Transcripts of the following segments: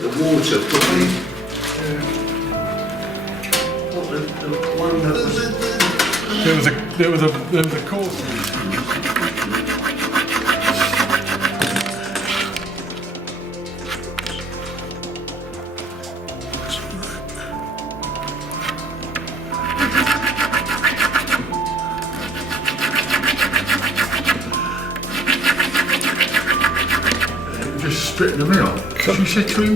the water properly. What the one that was... There was a course. Just strip them out. She said to him,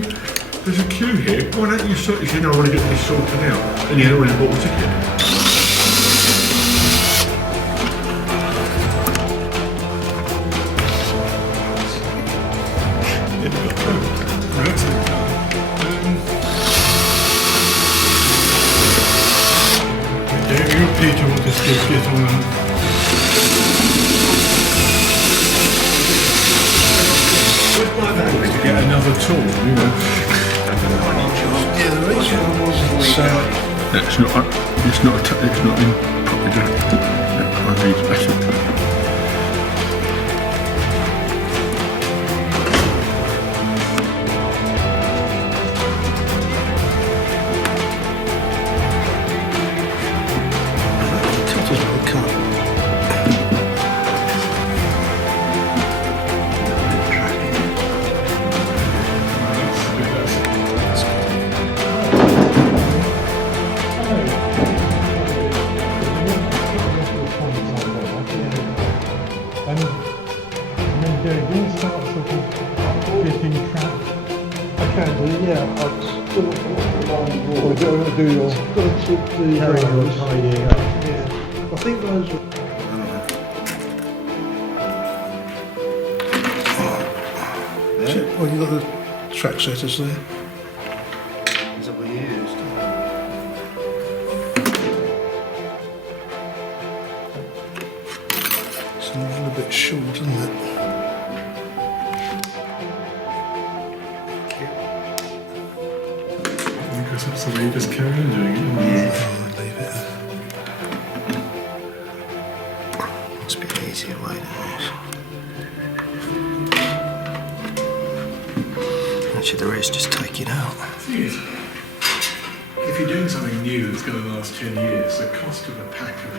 there's a queue here, why don't you sort? He said, no, I want to get this sorted out. And he had already bought a ticket. You Peter will just get on. To get another tool, you know. So It's not in properly done. I need special. I think those were... Well, you've got the track setters there. Is that what you used? It's a little bit short, isn't it? because that's the way you just carry on doing it. Yeah. Leave it. Must be an easier way than this. Actually, there is, just take it out. The thing is, if you're doing something new that's going to last 10 years, the cost of a pack of,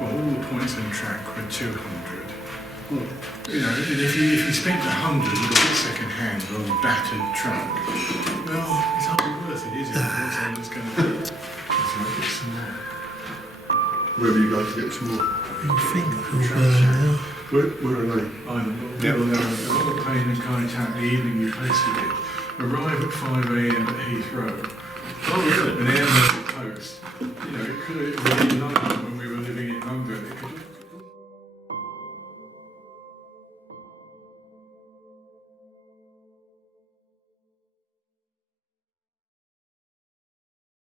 well, all the points on track were 200. You know, and if you spent 100 and got it second hand on a battered truck, well, it's hardly worth it, is it? It's going to be. So I'll get some more. Where have you guys get some more? Your finger will burn now. Where are they? People have a lot of pain and contact the evening you posted it. Arrive at 5 AM at Heathrow. Oh, really? An airmail post. You know, it could have been another one.